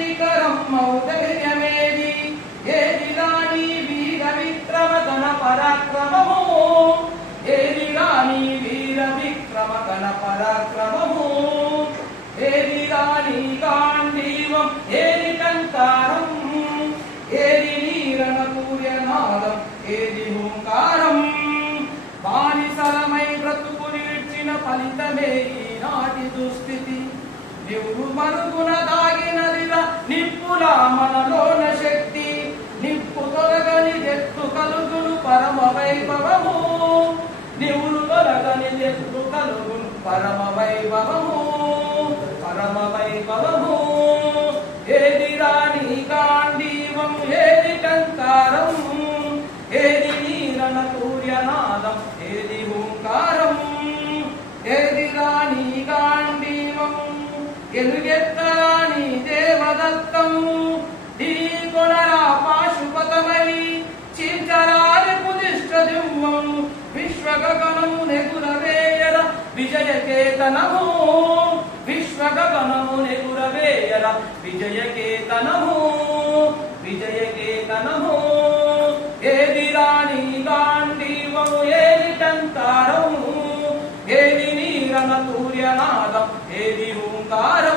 శ్రీకరం ఔదర్యమేది ఏదిరాని వీర విక్రమ గణ పరాక్రమము ఏదిరాని వీర విక్రమ గణ పరాక్రమము ఏదిరాని గాంధీవం ఏది టంకారం ఏది నీరణ సూర్యనాదం ఏది హుంకారం బానిసలమై బ్రతుకుని విడిచిన ఫలితమే ఈనాటి దుస్థితి నివురు మరుగున దాగినదిరా నిప్పులా మనలోన శక్తి నిప్పు తొలగని ఎత్తు కలుగును పరమ వైభవము నివురు తొలగని ఎత్తు కలుగును పరమ వైభవము పరమ వైభవము ఏది రాని గాంధీవం ఏది టంకారం ఏది నీరణ సూర్యనాదం ఏది హుంకారం ఏది రాని గాంధీవం ఎలుగెత్తరాని దేవదత్తము ఈ కొనరా పాశుపతమై చీల్చరాని పుదిష్ట దివ్వం విశ్వగగనము నెగురవేయర విజయకేతనము విశ్వగగనము నెగురవేయర విజయకేతనము విజయకేతనము ఏది రాని గాంధీవము ఏది టంకారము ఏది నీరణ సూర్యనాదం ఏది హుంకారం